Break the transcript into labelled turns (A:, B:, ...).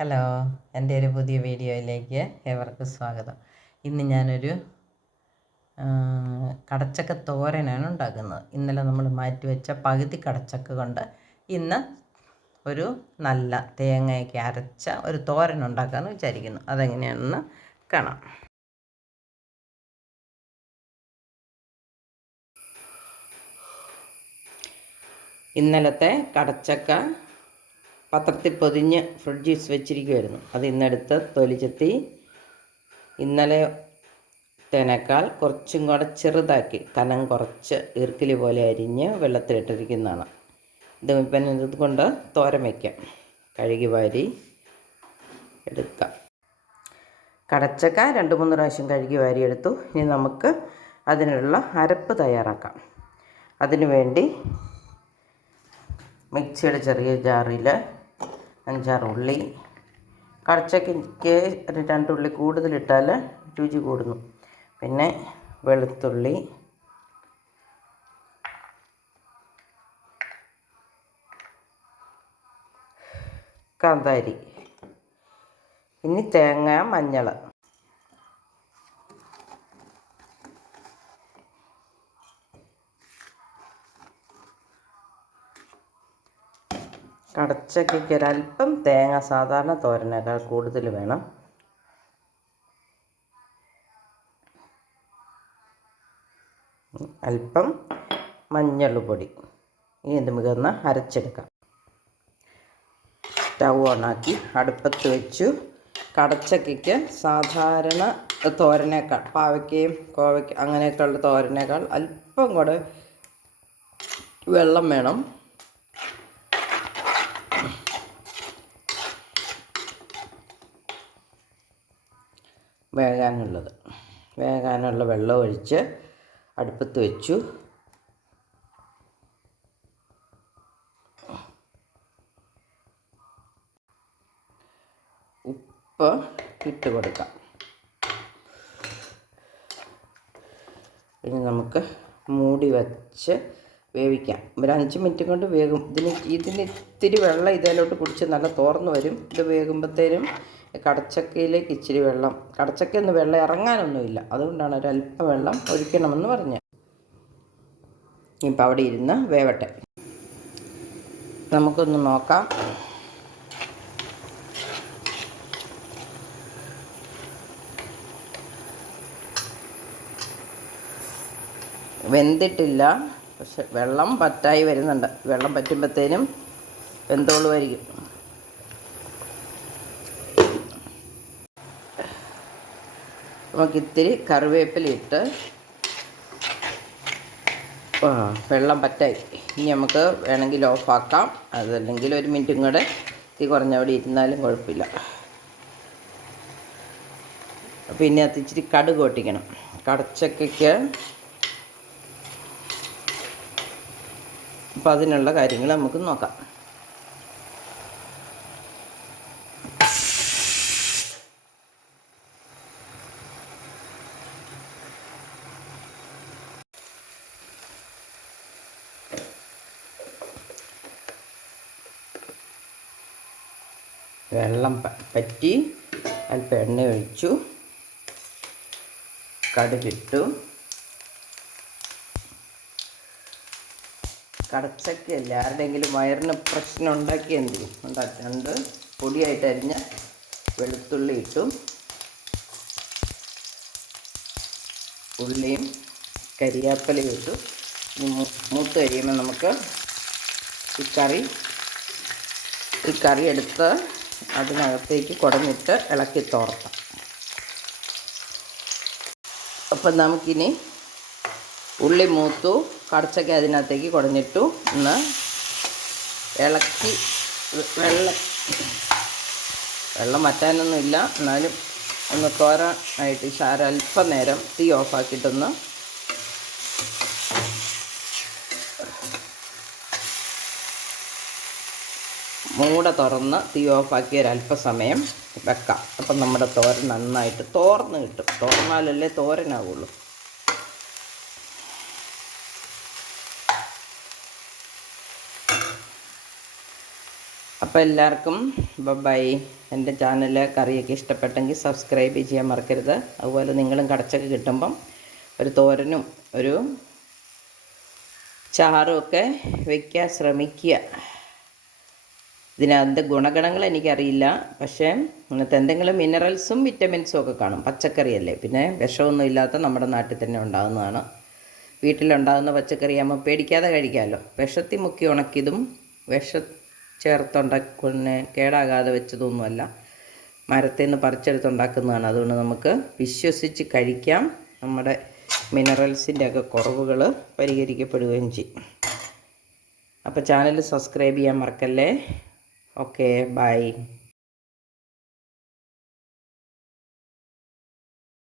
A: Hello എന്റെ ഒരു പുതിയ വീഡിയോയിലേക്ക് ഏവർക്കും സ്വാഗതം. ഇന്ന് ഞാനൊരു കടച്ചക്ക തോരനാണ് ഉണ്ടാക്കുന്നത്. ഇന്നലെ നമ്മൾ മാറ്റി വെച്ച പകുതി കടച്ചക്ക കൊണ്ട് ഇന്ന് ഒരു നല്ല തേങ്ങയൊക്കെ അരച്ച ഒരു തോരൻ ഉണ്ടാക്കാമെന്ന് വിചാരിക്കുന്നു. അതെങ്ങനെയാണെന്ന് കാണാം. ഇന്നലത്തെ കടച്ചക്ക പത്രത്തിൽ പൊതിഞ്ഞ് ഫ്രിഡ്ജിൽ വെച്ചിരിക്കുമായിരുന്നു അത് ഇന്നെടുത്ത് തൊലിച്ചെത്തി ഇന്നലെ തേനേക്കാൾ കുറച്ചും കൂടെ ചെറുതാക്കി. കനം കുറച്ച് ഇറുക്കിലി പോലെ അരിഞ്ഞ് വെള്ളത്തിലിട്ടിരിക്കുന്നതാണ്. ഇത് പിന്നെ ഇതുകൊണ്ട് തോരൻ വയ്ക്കാം കഴുകി വാരി എടുക്കാം. കടച്ചക്ക രണ്ട് മൂന്ന് പ്രാവശ്യം കഴുകി വാരി എടുത്തു. ഇനി നമുക്ക് അതിനുള്ള അരപ്പ് തയ്യാറാക്കാം. അതിനു വേണ്ടി മിക്സിയുടെ ചെറിയ ജാറിൽ അഞ്ചാറ് ഉള്ളി കടച്ചക്കയ്ക്ക് കേ രണ്ട് ഉള്ളി കൂടുതലിട്ടാൽ രുചി കൂടുന്നു. പിന്നെ വെളുത്തുള്ളി. കാന്താരി. ഇനി തേങ്ങ മഞ്ഞൾ. കടച്ചക്കയ്ക്ക് ഒരല്പം തേങ്ങ സാധാരണ തോരനേക്കാൾ കൂടുതൽ വേണം. അല്പം മഞ്ഞൾ പൊടി. ഇനി എന്ത് മികന്ന് അരച്ചെടുക്കാം. സ്റ്റൗ ഓണാക്കി അടുപ്പത്ത് വെച്ചു. കടച്ചക്കയ്ക്ക് സാധാരണ തോരനേക്കാൾ പാവയ്ക്കയും കോവയ്ക്ക അങ്ങനെയൊക്കെയുള്ള തോരനേക്കാൾ അല്പം കൂടെ വെള്ളം വേണം. വേകാനുള്ളത്. വേകാനുള്ള വെള്ളം ഒഴിച്ച് അടുപ്പത്ത് വെച്ചു. ഉപ്പ് ഇട്ട് കൊടുക്കാം. ഇനി നമുക്ക് മൂടി വച്ച് വേവിക്കാം. ഒരു അഞ്ച് മിനിറ്റ് കൊണ്ട് വേകും. ഇതിന് ഇതിന് ഇത്തിരി വെള്ളം ഇതിലോട്ട് കുടിച്ച് നല്ല തോർന്ന് വരും. ഇത് വേകുമ്പോഴത്തേനും കടച്ചക്കയിലേക്ക് ഇച്ചിരി വെള്ളം. കടച്ചക്കയൊന്നും വെള്ളം ഇറങ്ങാനൊന്നുമില്ല. അതുകൊണ്ടാണ് ഒരല്പം വെള്ളം ഒഴിക്കണമെന്ന് പറഞ്ഞത്. ഇപ്പം അവിടെ ഇരുന്ന് വേവട്ടെ. നമുക്കൊന്ന് നോക്കാം. വെന്തിട്ടില്ല. പക്ഷെ വെള്ളം പറ്റായി വരുന്നുണ്ട്. വെള്ളം പറ്റുമ്പോഴത്തേനും വെന്തോളുമായിരിക്കും. നമുക്ക് ഇത്തിരി കറിവേപ്പിലിട്ട് വെള്ളം പറ്റായി. ഇനി നമുക്ക് വേണമെങ്കിൽ ഓഫാക്കാം. അതല്ലെങ്കിൽ ഒരു മിനിറ്റും കൂടെ തീ കുറഞ്ഞവിടെ ഇരുന്നാലും കുഴപ്പമില്ല. പിന്നെ അത് ഇച്ചിരി കടുക് പൊട്ടിക്കണം. കടച്ചക്കയ്ക്ക് അപ്പം അതിനുള്ള കാര്യങ്ങൾ നമുക്ക് നോക്കാം. വെള്ളം പറ്റി അല്പം എണ്ണ ഒഴിച്ചു. കടുകിട്ടു. കടച്ചക്കയല്ല ആരുടെയെങ്കിലും വയറിന് പ്രശ്നം ഉണ്ടാക്കി എന്ത് ഉണ്ടാക്കാണ്ട് പൊടിയായിട്ട് അരിഞ്ഞ വെളുത്തുള്ളി ഇട്ടു. ഉള്ളിയും കരിയാപ്പലയും ഇട്ടു. മൂത്ത് കഴിയുമ്പോൾ നമുക്ക് ഈ കറി ഈ കറി എടുത്ത് അതിനകത്തേക്ക് കുടഞ്ഞിട്ട് ഇളക്കി തോർത്താം അപ്പം നമുക്കിനി ഉള്ളി മൂത്തു കടച്ചക്ക അതിനകത്തേക്ക് കുടഞ്ഞിട്ടു ഒന്ന് ഇളക്കി വെള്ളം. വെള്ളം വറ്റാനൊന്നുമില്ല. എന്നാലും ഒന്ന് തോരാനായിട്ട് ശാര അല്പം നേരം തീ ഓഫാക്കിയിട്ടൊന്ന് മൂട തുറന്ന് തീ ഓഫാക്കി ഒരല്പസമയം വെക്കാം. അപ്പം നമ്മുടെ തോരൻ നന്നായിട്ട് തോർന്ന് കിട്ടും. തോർന്നാലല്ലേ തോരനാവുള്ളൂ. അപ്പോൾ എല്ലാവർക്കും ബൈ. എന്റെ ചാനൽ കറിയൊക്കെ ഇഷ്ടപ്പെട്ടെങ്കിൽ സബ്സ്ക്രൈബ് ചെയ്യാൻ മറക്കരുത്. അതുപോലെ നിങ്ങളും കടച്ചൊക്കെ കിട്ടുമ്പം ഒരു തോരനും ഒരു ചാറും ഒക്കെ വയ്ക്കാൻ ശ്രമിക്കുക. ഇതിനകത്ത് ഗുണഗണങ്ങൾ എനിക്കറിയില്ല. പക്ഷേ ഇങ്ങനത്തെ എന്തെങ്കിലും മിനറൽസും വിറ്റമിൻസും ഒക്കെ കാണും. പച്ചക്കറിയല്ലേ പിന്നെ വിഷമൊന്നും ഇല്ലാത്ത നമ്മുടെ നാട്ടിൽ തന്നെ ഉണ്ടാകുന്നതാണ് വീട്ടിലുണ്ടാകുന്ന പച്ചക്കറി ആകുമ്പോൾ പേടിക്കാതെ കഴിക്കാമല്ലോ. വിഷത്തി മുക്കി ഉണക്കിയതും വിഷ ചേർത്തുണ്ടാക്കുന്ന കേടാകാതെ വെച്ചതൊന്നുമല്ല. മരത്തിൽ നിന്ന് പറിച്ചെടുത്തുണ്ടാക്കുന്നതാണ് അതുകൊണ്ട് നമുക്ക് വിശ്വസിച്ച് കഴിക്കാം. നമ്മുടെ മിനറൽസിന്റെ ഒക്കെ കുറവുകൾ പരിഹരിക്കപ്പെടുകയും ചെയ്യും. അപ്പോൾ ചാനൽ സബ്സ്ക്രൈബ് ചെയ്യാൻ മറക്കല്ലേ? Okay bye